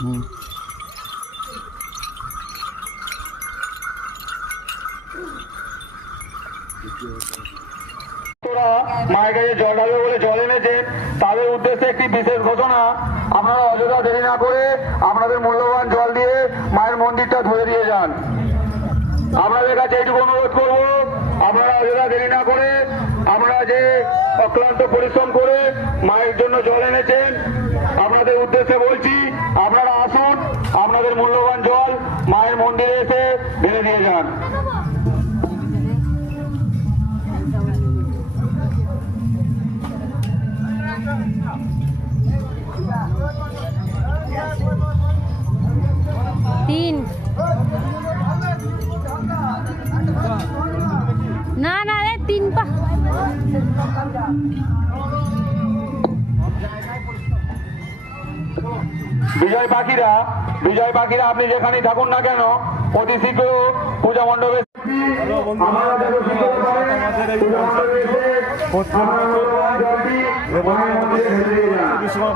মায়ের কাছে জল ঢালবে বলে জল এনেছেন, তাদের উদ্দেশ্যে একটি বিশেষ ঘোষণা। আপনারা অযথা দেরি না করে আপনাদের মূল্যবান জল দিয়ে মায়ের মন্দিরটা ধরে দিয়ে যান। আপনাদের কাছে এইটুকু অনুরোধ করব, আপনারা অযথা দেরি না করে আপনারা যে অক্লান্ত পরিশ্রম করে মায়ের জন্য জল এনেছেন, আপনাদের উদ্দেশ্যে বলছি আপনারা আসুন, আপনাদের মূল্যবান জল মায়ের মন্দিরে এসে ঢেলে দিয়ে যান। না না রে 3 পা বিজয় পাখিরা আপনি যেখানেই থাকুন না কেন অতি শীঘ্র পূজা মণ্ডপে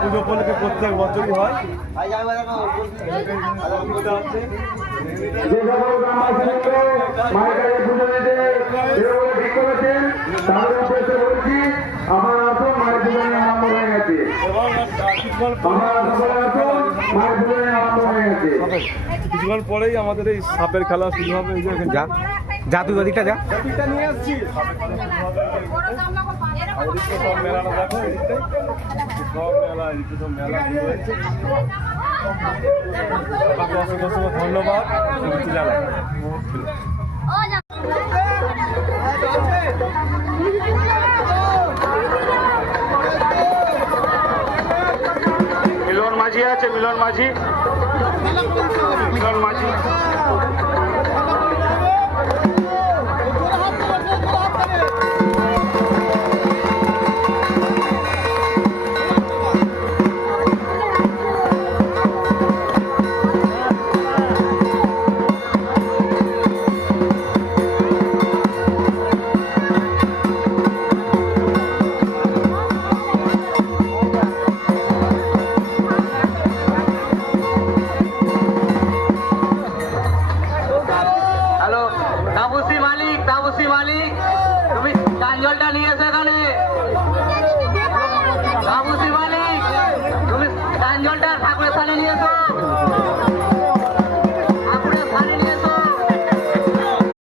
পুজো উপলক্ষে প্রত্যেক বছরই হয়। কিছুক্ষণ পরেই আমাদের এই সাপের খেলা শুরু হবে। যা তুই ওদিকটা যা নিয়ে আসছি। সব মেলাটা দেখো, সব মেলা এদিকে সব মেলা শুরু হয়েছে। অসংখ্য ধন্যবাদ। মিলন মাঝি আছে, মিলন মাঝি। তাপসী মালিক তুমি জলটা নিয়ে এসো এখানে।